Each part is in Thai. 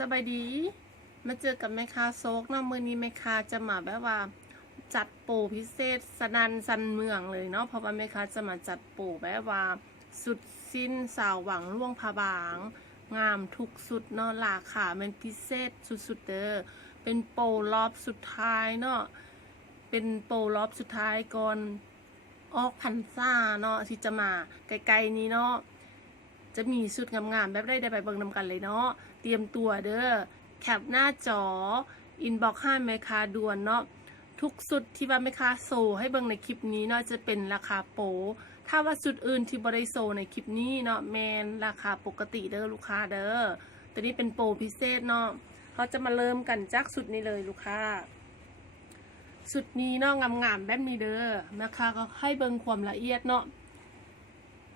สบายดีมาเจอกับแม่ค้าโซกเนาะมื้อนี้แม่ค้าจะมาแบบว่าจัดโปรพิเศษสนันสันเมืองเลยเนาะเพราะว่าแม่ค้าจะมาจัดโปรแบบว่าสุดสิ้นสาวหวังล่วงพาบางงามทุกสุดเนาะราคาเป็นพิเศษสุดๆเด้อเป็นโปรรอบสุดท้ายเนาะเป็นโปรรอบสุดท้ายก่อนออกพรรษาเนาะที่จะมาไกลๆนี้เนาะจะมีสุดงามๆแบบได้ไปเบิ่งนำกันเลยเนาะเตรียมตัวเด้อแคปหน้าจออินบ็อกซ์ให้แม่ค้าด่วนเนาะทุกสุดที่ว่าแม่ค้าโซให้เบิ่งในคลิปนี้เนาะจะเป็นราคาโปรถ้าว่าสุดอื่นที่บริโซในคลิปนี้เนาะแมนราคาปกติเด้อลูกค้าเด้อตัวนี้เป็นโปรพิเศษเนาะเขาจะมาเริ่มกันจากสุดนี้เลยลูกค้าสุดนี้เนาะงามๆแบบนี้เด้อแม่ค้าก็ให้เบิ่งความละเอียดเนาะ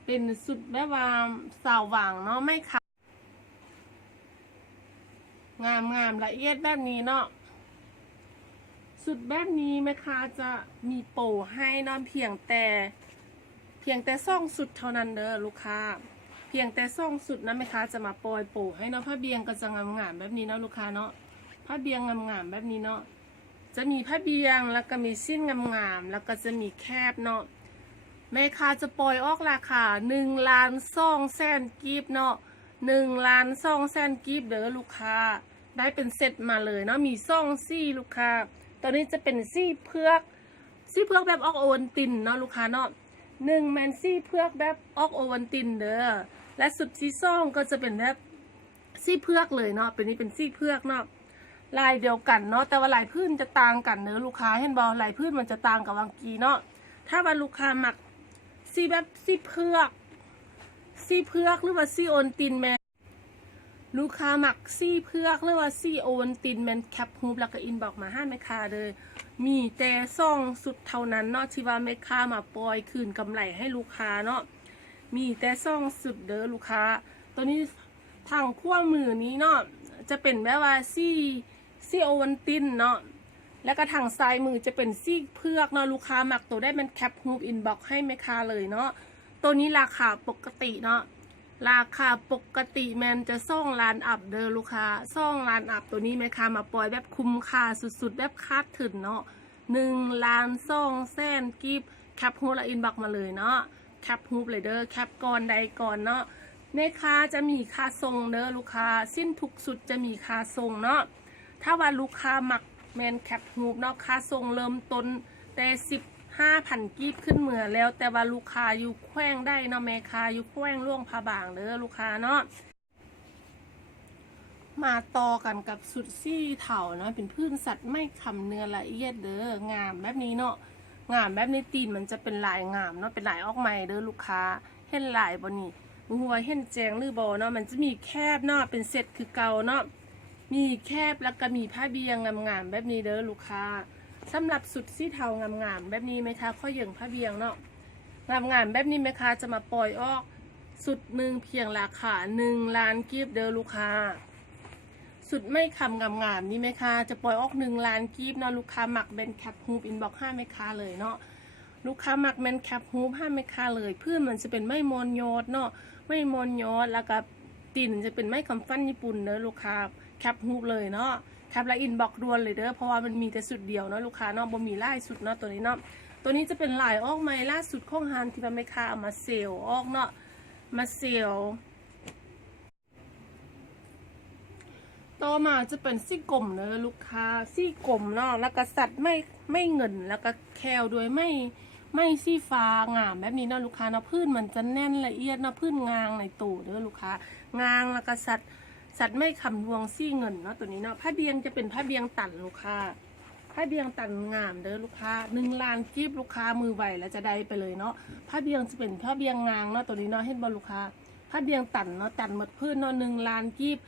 เป็นสุดแบบว่าสาวหวางเนาะไม่ค่ะงามละเอียดแบบนี้เนาะสุดแบบนี้แม่ค้าจะมีโปรให้เนาะเพียงแต่ซ่องสุดเท่านั้นเด้อลูกค้าเพียงแต่ซ่องสุดนะแม่ค้าจะมาปล่อยโปรให้เนาะผ้าเบียงก็จะงามแบบนี้เนาะลูกค้าเนาะผ้าเบียงงามแบบนี้เนาะจะมีผ้าเบียงแล้วก็มีสิ้นงามแล้วก็จะมีแคบเนาะแม่ค้าจะปล่อยออกราคา1,200,000กีบเนาะ1,200,000กีบเด้อลูกค้าได้เป็นเซตมาเลยเนาะมีซ่องซี่ลูกค้าตอนนี้จะเป็นซี่เพือกแบบออกโอวัลตินเนาะลูกค้าเนาะแมนซี่เพือกแบบออกโอวัลตินเด้อและสุดซี่ซ่องก็จะเป็นแบบซี่เพือกเลยเนาะเป็นนี้เป็นซี่เพือกเนาะลายเดียวกันเนาะแต่ว่าลายพื้นจะต่างกันเด้อลูกค้าเห็นบอลายพื้นมันจะต่างกับวังกีเนาะถ้าว่าลูกค้าหมักซี่แบบซี่เพือกหรือว่าซี่โอนตินแมนลูกค้าหมักซี่เพือกหรือว่าซี่โอนตินแมนแคปฮูปแล้วก็อินบอกมาให้แม่ค้าเลยมีแต่ซ่องสุดเท่านั้นเนาะที่ว่าแม่ค้ามาปล่อยคืนกำไรให้ลูกค้าเนาะมีแต่ซ่องสุดเด้อลูกค้าตัวนี้ทางขั้วมือนี้เนาะจะเป็นแบบว่าซี่โอวันตินเนาะแล้วก็ทางซ้ายมือจะเป็นซี่เพือกเนาะลูกค้าหมักตัวได้มันแคปฮูปอินบ็อกให้แม่ค้าเลยเนาะตัวนี้ราคาปกติเนาะราคาปกติแมนจะ2,000,000อัพเด้อลูกค้า2,000,000อัพตัวนี้แม่ค้ามาปล่อยแบบคุ้มค่าสุดๆแบบคาดถึงเนาะ1,200,000กีบแคปฮูปและอินบ็อกมาเลยเนาะแคปฮูปเลยเด้อแคปก่อนใดก่อนเนาะแม่ค้าจะมีค่าส่งเด้อลูกค้าสิ้นทุกสุดจะมีค่าส่งเนาะถ้าว่าลูกค้าหมักแมนแคปฮูปเนาะค่าส่งเริ่มต้นแต่15,000กีบขึ้นเหมือแล้วแต่ว่าลูกค้าอยู่แขวงได้เนาะแม่ค้าอยู่แขวงล่วงพาบางเด้อลูกค้าเนาะมาต่อกันกับสุดซี่เถาเนาะเป็นพื้นสัตว์ไม่คำเนื้อละเอียดเด้องามแบบนี้เนาะงามแบบนี้ตีนมันจะเป็นลายงามเนาะเป็นลายออกใหม่เด้อลูกค้าเห็นลายบ่นี่หัวเห็นแจงหรือบ่เนาะมันจะมีแคบเนาะเป็นเซตคือเก่าเนาะมีแคบแล้วก็มีผ้าเบียงงามๆแบบนี้เด้อลูกค้าสำหรับสุดซี่เทางามๆแบบนี้ไหมคะข้อเหยื่อผ้าเบียงเนาะงามๆแบบนี้ไหมคะจะมาปล่อยออกสุดหนึ่งเพียงราคา1,000,000กีบเด้อลูกค้าสุดไม่คำงามๆนี่ไหมคะจะปล่อยออก1,000,000กีบเนาะลูกค้าหมักเป็นแคปฮูปอินบ็อกให้ไหมคะเลยเนาะลูกค้าหมักเป็นแคปฮูปให้ไหมคะเลยเพื่อนมันจะเป็นไม่มอนยอดเนาะไม่มอนยอดแล้วก็ตีนจะเป็นไม่คำฟันญี่ปุ่นเด้อลูกค้าแคปฮูปเลยเนาะแคปและอินบ็อกด่วนเลยเด้อเพราะว่ามันมีแต่สุดเดียวเนาะลูกค้าเนาะบ่มีลายสุดเนาะตัวนี้เนาะตัวนี้จะเป็นลายออกใหม่ล่าสุดของฮันที่แม่ค้าเอามาเซลออกเนาะมาเซลต่อมาจะเป็นซี่กลมเนอะลูกค้าซี่กลมเนาะแล้วก็สัตว์ไม่เงินแล้วก็แคลด้วยไม่ซี่ฟ้างามแบบนี้เนาะลูกค้าเนาะพื้นมันจะแน่นละเอียดเนาะพื้นงางในตู้เด้อลูกค้างางแล้วก็สัตว์ไม่คำรวงซี่เงินเนาะตัวนี้เนาะผ้าเบียงจะเป็นผ้าเบียงตันลูกค้าผ้าเบียงตันงามเด้อลูกค้า1,000,000กีบลูกค้ามือไหวแล้วจะได้ไปเลยเนาะผ้าเบียงจะเป็นผ้าเบียงงางเนาะตัวนี้เนาะเห็นบ่ลูกค้าผ้าเบียงตันเนาะตันหมดพื้นเนาะ1,000,000กีบ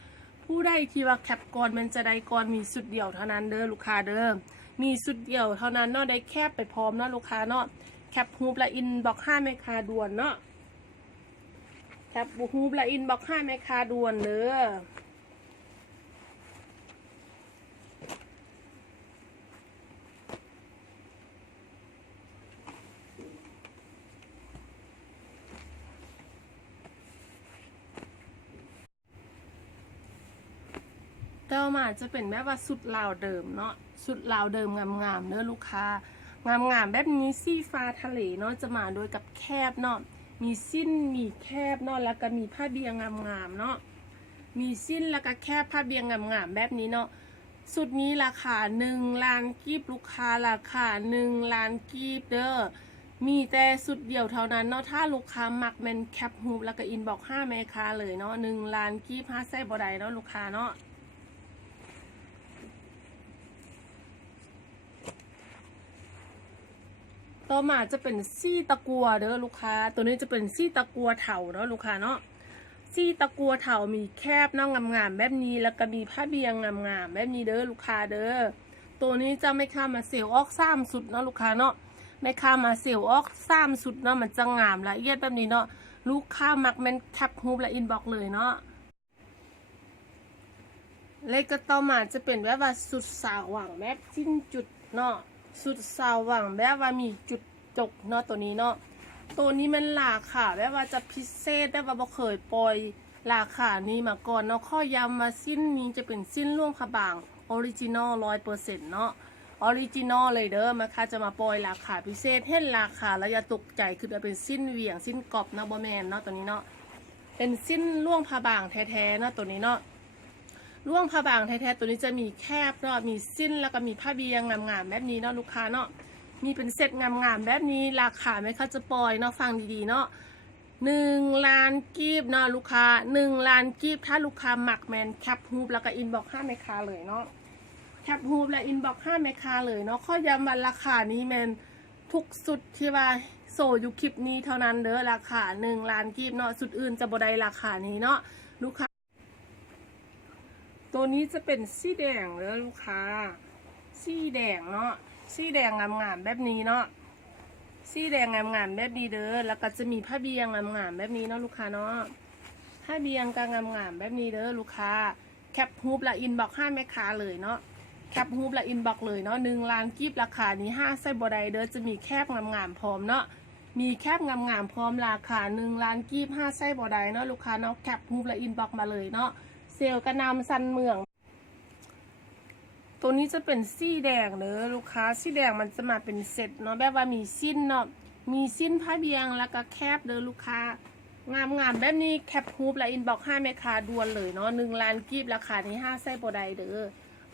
ผู้ได้ที่ว่าแคปก่อนมันจะได้ก่อนมีสุดเดียวเท่านั้นเด้อลูกค้าเด้อมีสุดเดียวเท่านั้นเนาะได้แคบไปพร้อมเนาะลูกค้าเนาะแคปฮูปและอินบ็อกห้าแม่ค้าด่วนเนาะแคปฮูปและอินบ็อกห้าแม่ค้าด่วนเด้อ ต่อมาจะเป็นแบบว่าสุดลาวเดิมเนาะสุดลาวเดิมงามๆเนื้อลูกค้างามๆแบบนี้สีฟ้าทะเลเนาะจะมาโดยกับแคบเนาะมีสิ้นมีแคบเนาะแล้วก็มีผ้าเบียงงามๆเนาะมีสิ้นแล้วก็แคบผ้าเบียงงามๆแบบนี้เนาะสุดนี้ราคา1,000,000กีบลูกค้าราคา1,000,000กีบเด้อมีแต่สุดเดียวเท่านั้นเนาะถ้าลูกค้ามักแมนแคปฮูปแล้วก็อินบอก5แม่ค้าเลยเนาะ1,000,000กีบ5ไส้บ่ได้เนาะลูกค้าเนาะต่อมาจะเป็นซี่ตะกัวเด้อลูกค้าตัวนี้จะเป็นซี่ตะกัวเถาเนาะลูกค้าเนาะซี่ตะกัวเถามีแคบเนาะงามๆแบบนี้แล้วก็มีผ้าเบียงงามๆแบบนี้เด้อลูกค้าเด้อตัวนี้จะไม่ค่ามาเซลออก3สุดเนาะลูกค้าเนาะไม่ค่ามาเซลออก3สุดเนาะมันจะงามละเอียดแบบนี้เนาะลูกค้ามักแมนแคปฮูปและอินบ็อกเลยเนาะเลขก็ต่อมาจะเป็นแบบว่าสุดสาวหวังแบบสิ้นจุดเนาะสุดสาวหวังแบบว่ามีจุดจกเนาะตัวนี้เนาะตัวนี้มันราคาแบบว่าจะพิเศษแบบว่าบ่เคยปล่อยราคานี้มาก่อนเนาะข้อย้ำมาสิ้นนี้จะเป็นสิ้นล่วงพะบางออริจินอล100%เนาะออริจินอลเลยเด้อมาค่ะจะมาปล่อยราคาพิเศษเห็นราคาแล้วอย่าตกใจคือจะเป็นสิ้นเหวี่ยงสิ้นกรอบนะบ่แมนเนาะตัวนี้เนาะเป็นสิ้นล่วงพะบางแท้ๆเนาะตัวนี้เนาะล่วงผ้าบางแท้ๆตัวนี้จะมีแคบเนาะมีสิ้นแล้วก็มีผ้าเบียงงามๆแบบนี้เนาะลูกค้าเนาะมีเป็นเซตงามๆแบบนี้ราคาไม่ค่าจะปล่อยเนาะฟังดีๆเนาะ1,000,000กีบเนาะลูกค้า1,000,000กีบถ้าลูกค้าหมักแมนแคปฮูปแล้วก็อินบ็อก5แม่ค้าเลยเนาะแคปฮูปและอินบ็อก5แม่ค้าเลยเนาะข้อย้ำว่าราคานี้แมนทุกสุดที่ว่าโซอยู่คลิปนี้เท่านั้นเด้อราคา1,000,000กีบเนาะสุดอื่นจะบ่ได้ราคานี้เนาะลูกค้าตัวนี้จะเป็นสีแดงเลยลูกค้าสีแดงเนาะสีแดงงามๆแบบนี้เนาะสีแดงงามๆแบบนี้เด้อแล้วก็จะมีผ้าเบียงงามๆแบบนี้เนาะลูกค้าเนาะผ้าเบียงกางงามๆแบบนี้เด้อลูกค้าแคปฮูปและอินบ็อก5แม่ค้าเลยเนาะแคปฮูปและอินบ็อกเลยเนาะ1,000,000กีบราคานี้5ไส้บดายเด้อจะมีแคบงามๆพร้อมเนาะมีแคบงามๆพร้อมราคา1,000,000กีบ5ไส้บดายเนาะลูกค้าเนาะแคปฮูปและอินบ็อกมาเลยเนาะเซลกระนำซันเมืองตัวนี้จะเป็นสีแดงเนอะลูกค้าสีแดงมันจะมาเป็นเซตเนาะแบบว่ามีสิ้นเนาะมีสิ้นผ้าเบียงแล้วก็แคบเด้อลูกค้างามแบบนี้แคปฮูปและอินบ็อก5แม่ค้าด่วนเลยเนาะ1,000,000กีบราคานี้5ไส้โบไดเด้อ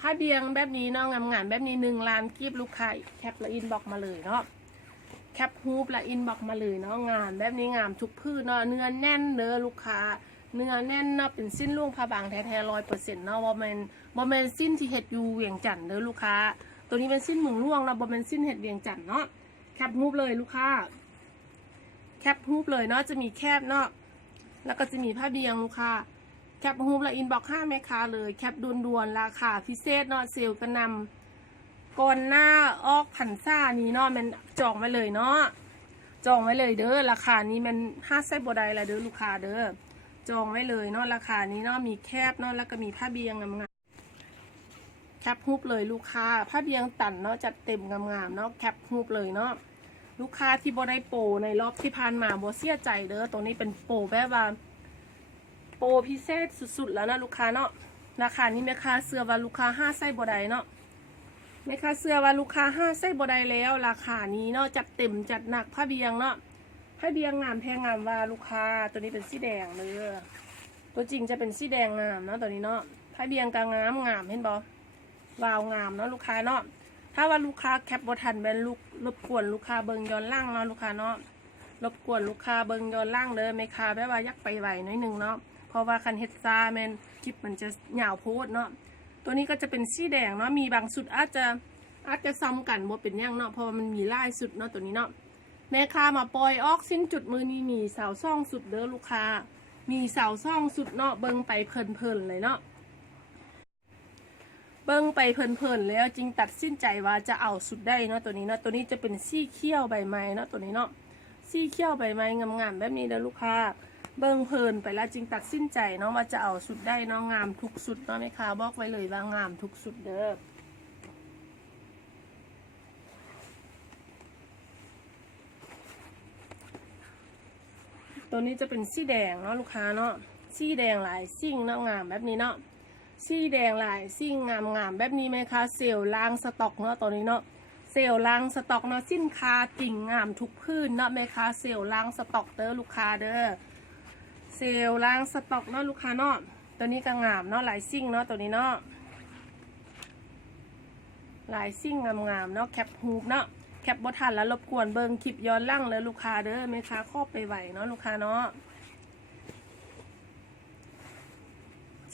ผ้าเบียงแบบนี้เนาะงามแบบนี้1,000,000กีบลูกค้าแคปและอินบ็อกมาเลยเนาะแคปฮูปและอินบ็อกมาเลยเนาะงามแบบนี้งามทุกพืชเนาะเนื้อแน่นเด้อลูกค้าเนื้อแน่นเนาะเป็นสิ้นล่วงผ้าบางแท้ๆ100%เนาะบ่แม่นสิ้นที่เห็ดอยู่เวียงจันทน์เด้อลูกค้าตัวนี้เป็นสิ้นหมึงล่วงเนาะบ่แม่นสิ้นเห็ดเวียงจันทน์เนาะแคปฮูปเลยลูกค้าแคปฮูปเลยเนาะจะมีแคบเนาะแล้วก็จะมีผ้าเบียงลูกค้าแคปฮูปและอินบ็อก5แม่ค้าเลยแคปด่วนๆราคาพิเศษเนาะเซลล์กระนำก่อนหน้าออกพันซ่านี้เนาะมันจองไว้เลยเนาะจองไว้เลยเด้อราคานี้มัน5ไส้บ่ได้ละเด้อลูกค้าเด้อจองไว้เลยเนาะราคานี้เนาะมีแคบเนาะแล้วก็มีผ้าเบียงงามๆแคปฮูปเลยลูกค้าผ้าเบียงตันเนาะจัดเต็มงามๆเนาะแคปฮูปเลยเนาะลูกค้าที่บ่ได้โปรในรอบที่ผ่านมาบ่เสียใจเด้อตรงนี้เป็นโปรแบบว่าโปรพิเศษสุดๆแล้วนะลูกค้าเนาะราคานี้แม่ค้าเสื้อว่าลูกค้า5ไส้บ่ได้เนาะแม่ค้าเสื้อว่าลูกค้า5ไส้บ่ได้แล้วราคานี้เนาะจัดเต็มจัดหนักผ้าเบียงเนาะผ้าเบียงงามแพงงามว่าลูกค้าตัวนี้เป็นสีแดงเลยตัวจริงจะเป็นสีแดงงามเนาะตัวนี้เนาะผ้าเบียงกางงามเห็นบ่วาวงามเนาะลูกค้าเนาะถ้าว่าลูกค้าแคปบ่ทันเป็นรบกวนลูกค้าเบิ่งย้อนล่างเนาะลูกค้าเนาะรบกวนลูกค้าเบิ่งย้อนล่างเด้อแม่ค้าแบบว่ายักไปไหวหน่อยนึงเนาะเพราะว่าคันเฮ็ดซาแม่นคลิปมันจะยาวโพดเนาะตัวนี้ก็จะเป็นสีแดงเนาะมีบางสุดอาจจะซ้ำกันบ่เป็นหยังเนาะเพราะว่ามันมีลายสุดเนาะตัวนี้เนาะแม่ค้ามาปล่อยออกสิ้นจุดมือนี้มีเสาซ่องสุดเด้อลูกค้ามีเสาซ่องสุดเนาะเบิ่งไปเพลินๆเลยเนาะเบิ่งไปเพลินๆแล้วจึงตัดสินใจว่าจะเอาสุดได้เนาะตัวนี้เนาะตัวนี้จะเป็นสีเขียวใบไม้เนาะตัวนี้เนาะสีเขียวใบไม้งามๆแบบนี้เด้อลูกค้าเบิ่งเพลินไปแล้วจึงตัดสินใจเนาะว่าจะเอาสุดได้เนาะงามทุกสุดเนาะแม่ค้าบอกไว้เลยว่างามทุกสุดเด้อตัวนี้จะเป็นสีแดงเนาะลูกค้าเนาะสีแดงหลายสิ่งเนาะงามแบบนี้เนาะ สีแดงลายสีงามแบบนี้ไหมคะเซลล์ล้างสต็อกเนาะตัวนี้เนาะเซลล์ล้างสต็อกเนาะสินค้าจริงงามทุกพื้นเนาะไหมคะเซลล์ล้างสต็อกเด้อลูกค้าเด้อเซลล์ล้างสต็อกเนาะลูกค้าเนาะตัวนี้ก็งามเนาะลายซิ่งเนาะตัวนี้เนาะลายซิ่งงามเนาะแคปฮูปเนาะแคปบ่ทันแล้วรบกวนเบิ่งคลิปย้อนหลังเลยลูกค้าเด้อไหมคะครอบไปไหวเนาะลูกค้าเนาะ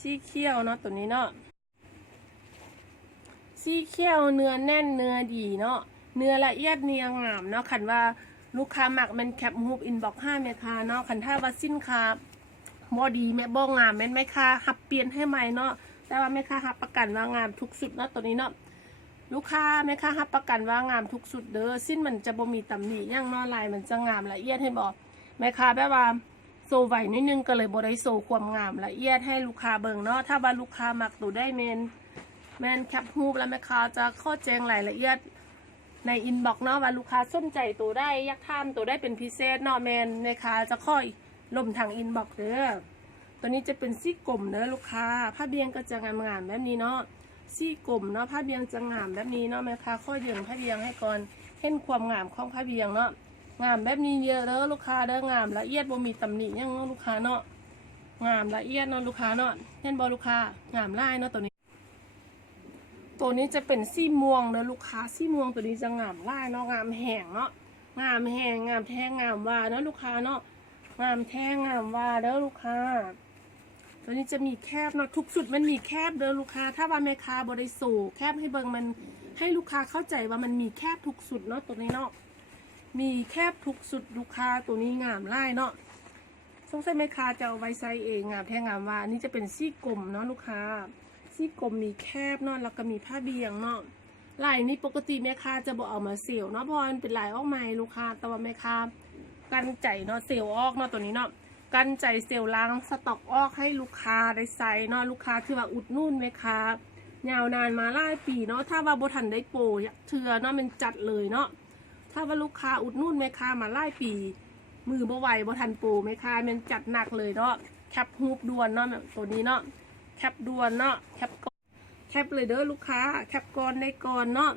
สีเขียวเนาะตัวนี้เนาะสีเขียวเนื้อแน่นเนื้อดีเนาะเนื้อละเอียดเนื้องามเนาะคันว่าลูกค้ามักมันแคปฮูปอินบ็อก5แม่ค้าเนาะคันถ้าว่าสินค้าบ่ดีแม่บ่งามแม่นแม่ค้าหับเปลี่ยนให้ใหม่เนาะแต่ว่าแม่ค้าหับประกันว่างามทุกสุดเนาะตัวนี้เนาะลูกค้าแม่ค้าหับประกันว่างามทุกสุดเด้อสิ้นมันจะบ่มีตำหนิอย่างเนาะลายมันจะงามละเอียดให้บอกแม่ค้าแบบว่าโซไหวนิดนึงก็เลยบ่ได้โซความงามละเอียดให้ลูกค้าเบิ่งเนาะถ้าว่าลูกค้ามักตัวได้แมนแคปฮูปแล้วแม่ค้าจะข้อแจ้งรายละเอียดในอินบ็อกซ์เนาะว่าลูกค้าสนใจตัวได้อยากทำตัวได้เป็นพิเศษเนาะแมนแม่ค้าจะค่อยล่มทางอินบ็อกซ์เด้อตัวนี้จะเป็นซี่กลมเด้อลูกค้าผ้าเบียงก็จะงามแบบนี้เนาะซี่กลมเนาะผ้าเบียงจะงามแบบนี้เนาะแม่ค้าข้อเยืองผ้าเบียงให้ก่อนเห็นความงามของผ้าเบียงเนาะงามแบบนี้เยอะเด้อลูกค้าเด้องามละเอียดบ่มีตำหนิยังเนาะลูกค้าเนาะงามละเอียดเนาะลูกค้าเนาะเห็นบ่ลูกค้างามลายเนาะตัวนี้จะเป็นสีม่วงเนาะลูกค้าสีม่วงตัวนี้จะงามลายเนาะงามแห้งเนาะงามแห้งงามแท้งงามว่าเนาะลูกค้าเนาะงามแท้งงามว่าเด้อลูกค้าตัวนี้จะมีแคบเนาะทุกสุดมันมีแคบเด้อลูกค้าถ้าว่าแม่ค้าบ่ได้โซ่แคบให้เบิ่งมันให้ลูกค้าเข้าใจว่ามันมีแคบทุกสุดเนาะตัวนี้เนาะมีแคบทุกสุดลูกค้าตัวนี้งามลายเนาะสงสัยแม่ค้าจะเอาไว้ใส่เองงามแท้งามว่าอันนี้จะเป็นซี่กลมเนาะลูกค้าซี่กลมมีแคบเนาะแล้วก็มีผ้าเบียงเนาะลายนี้ปกติแม่ค้าจะบอกเอามาเซลเนาะเพราะมันเป็นลายออกใหม่ลูกค้าแต่ว่าแม่ค้ากันใจเนาะเซลออกเนาะตัวนี้เนาะกันใจเซลล้างสต็อกออกให้ลูกค้าได้ใส่เนาะลูกค้าที่ว่าอุดหนุนแม่ค้ายาวนานมาหลายปีเนาะถ้าว่าบ่ทันได้โปรเทื่อเนาะมันจัดเลยเนาะถ้าว่าลูกค้าอุดหนุนแม่ค้ามาหลายปีมือบ่ไหวบ่ทันโปรแม่ค้ามันจัดหนักเลยเนาะแคปฮูปด่วนเนาะตัวนี้เนาะแคปด่วนเนาะแคปเลยเด้อลูกค้าแคปก่อนได้ก่อนเนาะ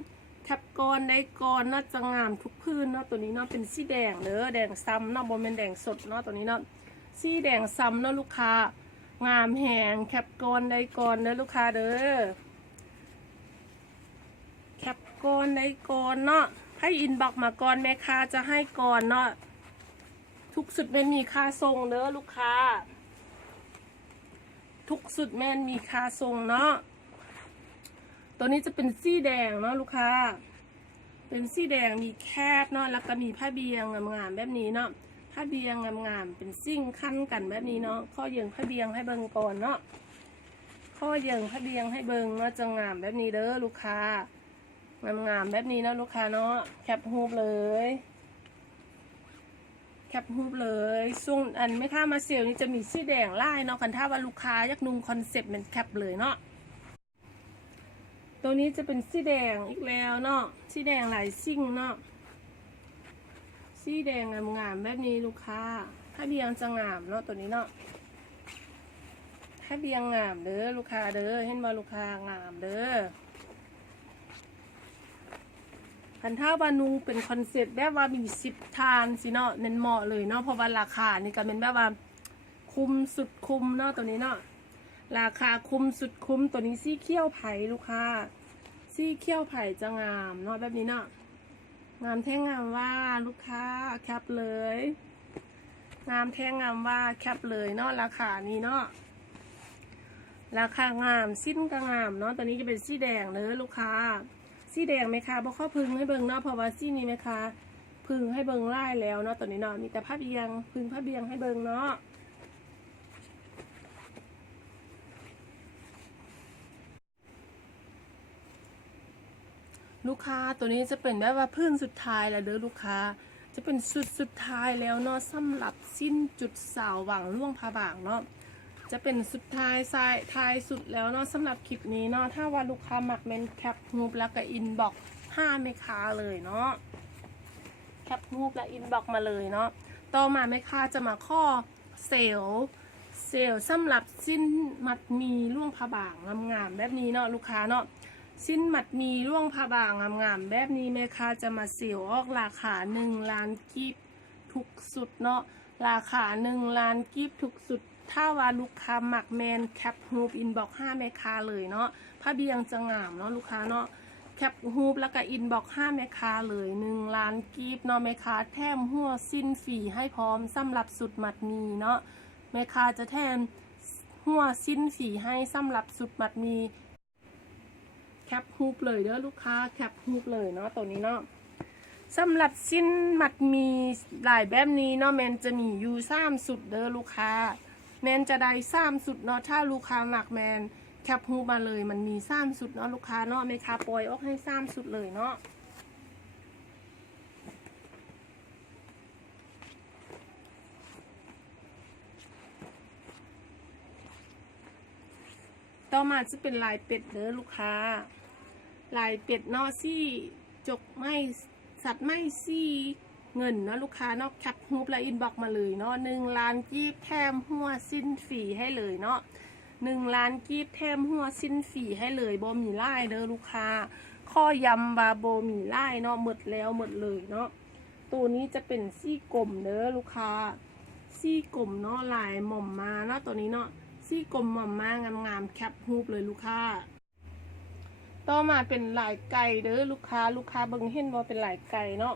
แคปก่อนได้ก่อนเนาะจะงามทุกพื้นเนาะตัวนี้เนาะเป็นสีแดงเด้อแดงซ้ำเนาะบ่แม่นแดงสดเนาะตัวนี้เนาะสีแดงซ้ำเนาะลูกค้างามแหงแคปก่อนได้ก่อนเด้อลูกค้าเด้อแคปก่อนได้ก่อนเนาะให้อินบ็อกมาก่อนแม่ค้าจะให้ก่อนเนาะทุกสุดแม่นมีค่าส่งเด้อลูกค้าทุกสุดแม่นมีค่าส่งเนาะตัวนี้จะเป็นสีแดงเนาะลูกค้าเป็นสีแดงมีแคบเนาะแล้วก็มีผ้าเบียงงามๆแบบนี้เนาะผ้าเบียงงามๆเป็นซิ่งขั้นกันแบบนี้เนาะข้อเยืองผ้าเบียงให้เบิ่งก่อนเนาะข้อเยืองผ้าเบียงให้เบิ่งเนาะจะงามแบบนี้เด้อลูกค้างามๆแบบนี้เนาะลูกค้าเนาะแคปฮูปเลยแคปฮูปเลยส่วนอันไม่ค่ามาเซลนี่จะมีสีแดงลายเนาะคันถ้าว่าลูกค้าอยากนุ่งคอนเซ็ปต์มันแคปเลยเนาะตัวนี้จะเป็นสีแดงอีกแล้วเนาะสีแดงลายซิ่งเนาะสีแดงงามๆแบบนี้ลูกค้าผ้าเบียงจะงามเนาะตัวนี้เนาะผ้าเบียงงามเด้อลูกค้าเด้อเห็นบ่ลูกค้างามเด้อคันถ้าบานูเป็นคอนเซ็ปต์แบบว่ามี10 ทานสิเนาะเน้นเหมาะเลยเนาะเพราะว่าราคานี่ก็เป็นแบบว่าคุ้มสุดคุ้มเนาะตัวนี้เนาะราคาคุ้มสุดคุ้มตัวนี้สีเขียวไผ่ลูกค้าสีเขียวไผ่จะงามเนาะแบบนี้เนาะงามแท้งามว่าลูกค้าแคปเลยงามแท้งามว่าแคปเลยเนาะราคานี้เนาะราคางามสิ้นก็งามเนาะตัวนี้จะเป็นสีแดงเลยลูกค้าสีแดงไหมคะบ่ข้อพึงให้เบิ่งเนาะเพราะว่าสีนี้ไหมคะพึงให้เบิ่งไล่แล้วเนาะตัวนี้เนาะมีแต่ผ้าเบียงพึงผ้าเบียงให้เบิ่งเนาะลูกค้าตัวนี้จะเป็นแบบว่าพื้นสุดท้ายแล้วเด้อลูกค้าจะเป็นสุดท้ายแล้วเนาะสำหรับสิ้นจุดสาวหวังล่วงพาบางเนาะจะเป็นสุดท้ายท้ายสุดแล้วเนาะสำหรับคลิปนี้เนาะถ้าว่าลูกค้ามักเป็นแคปฮูปแล้วก็อินบ็อก5แม่ค้าเลยเนาะแคปฮูปและอินบ็อกมาเลยเนาะต่อมาแม่ค้าจะมาข้อเซล เซลล์สำหรับสิ้นมัดหมีร่วงผ้าบางงามๆแบบนี้เนาะลูกค้าเนาะสิ้นมัดหมีร่วงผ้าบางงามๆแบบนี้แม่ค้าจะมาเซลล์ออกราคา1 ล้านกีบทุกสุดเนาะราคา1 ล้านกีบทุกสุดถ้าว่าลูกค้าหมักแมนแคปฮูปอินบ็อก5แม่ค้าเลยเนาะผ้าเบียงจะงามเนาะลูกค้าเนาะแคปฮูปแล้วก็อินบ็อก5แม่ค้าเลย1 ล้านกีบเนาะแม่ค้าแถมหัวสิ้นฟรีให้พร้อมสำหรับสุดมัดหมีเนาะแม่ค้าจะแถมหัวสิ้นฟรีให้สำหรับสุดมัดหมีแคปฮูปเลยเด้อลูกค้าแคปฮูปเลยเนาะตัวนี้เนาะสำหรับสิ้นมัดหมีหลายแบบนี้เนาะแมนจะมีอยู่3 สุดเด้อลูกค้าแมนจะได้3 สุดเนาะถ้าลูกค้าหมักแมนแคปฮูปมาเลยมันมี3 สุดเนาะลูกค้าเนาะแม่ค้าปล่อยออกให้3 สุดเลยเนาะต่อมาจะเป็นลายเป็ดเด้อลูกค้าลายเป็ดเนาะซี่จกไม่สัตว์ไม่ซี่เงินเนาะลูกค้าเนาะแคปฮูปและอินบ็อกมาเลยเนาะ1 ล้านกีบแถมหัวสิ้นฟรีให้เลยเนาะ1 ล้านกีบแถมหัวสิ้นฟรีให้เลยบ่มีไล่เด้อลูกค้าข้อยำบาโบมีไล่เนาะหมดแล้วหมดเลยเนาะตัวนี้จะเป็นซี่กลมเด้อลูกค้าซี่กลมเนาะลายหม่อมมาเนาะตัวนี้เนาะซี่กลมหม่อมมางามๆแคปฮูปเลยลูกค้าต่อมาเป็นลายไก่เด้อลูกค้าเบิ่งเห็นว่าเป็นลายไก่เนาะ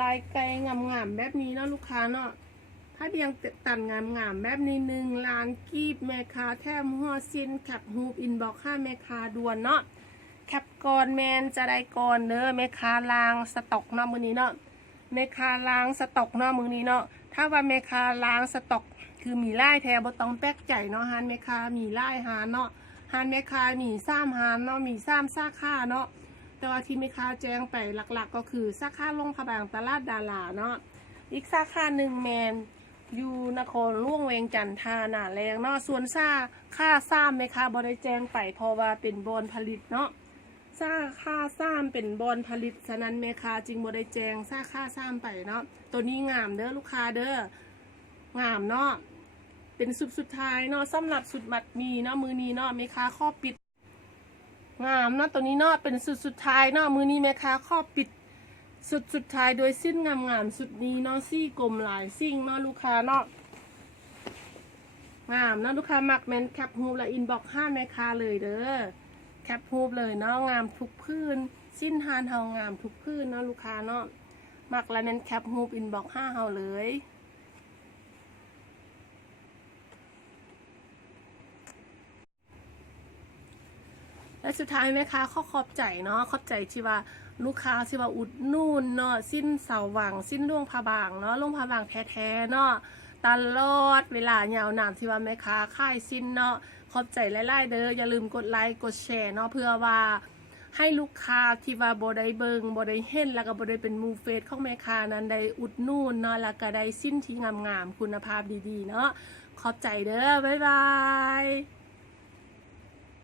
ลายไก่งามๆแบบนี้เนาะลูกค้าเนาะถ้าเดียงตันงามๆแบบนี้1 ล้านกีบแม่ค้าแถมหัวสิ้นแคปฮูปอินบ็อก5แม่ค้าด่วนเนาะแคปก่อนแมนจะได้ก่อนเด้อแม่ค้าล้างสต็อกเนาะมื้อนี้เนาะแม่ค้าล้างสต็อกเนาะมื้อนี้เนาะถ้าว่าแม่ค้าล้างสต็อกคือมีไล่แท้บ่ต้องแป๊กใจเนาะฮานแม่ค้ามีไล่หาเนาะฮานแม่ค้ามี3 หานเนาะมี3 สาขาเนาะแต่ว่าที่แม่ค้าแจ้งไปหลักๆก็คือสาขาลงพระบางตลาดดาราเนาะอีกสาขา1แมนอยู่นครหลวงเวียงจันทร์ท่าหน้าแรงเนาะส่วนค่าแม่ค้าบ่ได้แจ้งไปเพราะว่าเป็นบอนผลิตเนาะค่าเป็นบอนผลิตฉะนั้นแม่ค้าจึงบ่ได้แจ้งค่าไปเนาะตัวนี้งามเด้อลูกค้าเด้องามเนาะเป็นสุดท้ายเนาะสำหรับสุดมัดหมีเนาะมือนี้เนาะแม่ค้าข้อปิดงามเนาะตัวนี้เนาะเป็นสุดท้ายเนาะมือนี้แม่ค้าข้อปิดสุดท้ายโดยสิ้นงามสุดนี้เนาะซี่กลมหลายซิ่งเนาะลูกค้าเนาะงามเนาะลูกค้ามักแมนแคปฮูปและอินบ็อก5แม่ค้าเลยเด้อแคปฮูปเลยเนาะงามทุกพื้นสิ้นฮานเฮางามทุกพื้นเนาะลูกค้าเนาะมักและเน้นแคปฮูปอินบ็อก5เฮาเลยและสุดท้ายแม่ค้าขอบใจเนาะขอบใจที่ว่าลูกค้าที่ว่าอุดนู่นเนาะสิ้นเสาหวังสิ้นล่วงพาบางเนาะล่วงพาบางแท้ๆเนาะตลอดเวลายาวนานที่ว่าแม่ค้าค่ายสิ้นเนาะขอบใจไล่ๆเด้ออย่าลืมกดไลค์กดแชร์เนาะเพื่อว่าให้ลูกค้าที่ว่าบ่ได้เบิงบ่ได้เห็นแล้วก็บ่ได้เป็นมูเฟสของแม่ค้านั้นได้อุดนู่นเนาะแล้วก็ได้สิ้นที่งามๆคุณภาพดีๆเนาะขอบใจเด้อบ๊ายบาย